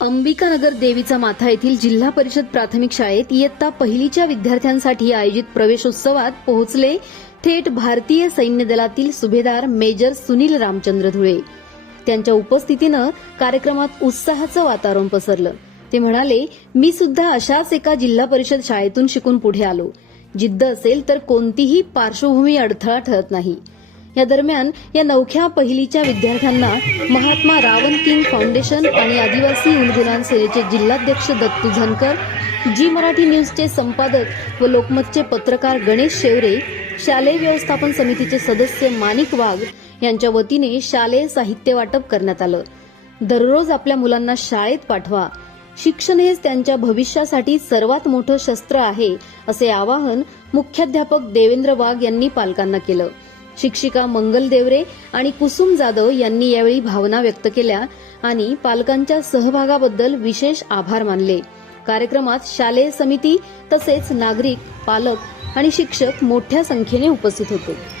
अंबिकानगर देवीचा माथा येथील जिल्हा परिषद प्राथमिक शाळेत इयत्ता पहिलीच्या विद्यार्थ्यांसाठी आयोजित प्रवेशोत्सवात पोहोचले थेट भारतीय सैन्य दलातील सुभेदार मेजर सुनील रामचंद्र धुळे. त्यांच्या उपस्थितीनं कार्यक्रमात उत्साहाचं वातावरण पसरलं. ते म्हणाले मी सुद्धा अशाच एका जिल्हा परिषद शाळेतून शिकून पुढे आलो. जिद्द असेल तर कोणतीही पार्श्वभूमी अडथळा ठरत नाही. या दरम्यान या नवख्या पहिलीच्या विद्यार्थ्यांना महात्मा रावण किंग फाउंडेशन आणि आदिवासी उलगुलान सेनेचे जिल्हाध्यक्ष दत्तू झनकर जी मराठी न्यूजचे संपादक व लोकमतचे पत्रकार गणेश शेवरे शालेय व्यवस्थापन समितीचे सदस्य माणिक वाघ यांच्या वतीने शालेय साहित्य वाटप करण्यात आलं. दररोज आपल्या मुलांना शाळेत पाठवा. शिक्षण हेच त्यांच्या भविष्यासाठी सर्वात मोठं शस्त्र आहे असे आवाहन मुख्याध्यापक देवेंद्र वाघ यांनी पालकांना केलं. शिक्षिका मंगल देवरे आणि कुसुम जाधव यांनी यावेळी भावना व्यक्त केल्या आणि पालकांच्या सहभागाबद्दल विशेष आभार मानले. कार्यक्रमात शालेय समिती तसेच नागरिक पालक आणि शिक्षक मोठ्या संख्येने उपस्थित होते.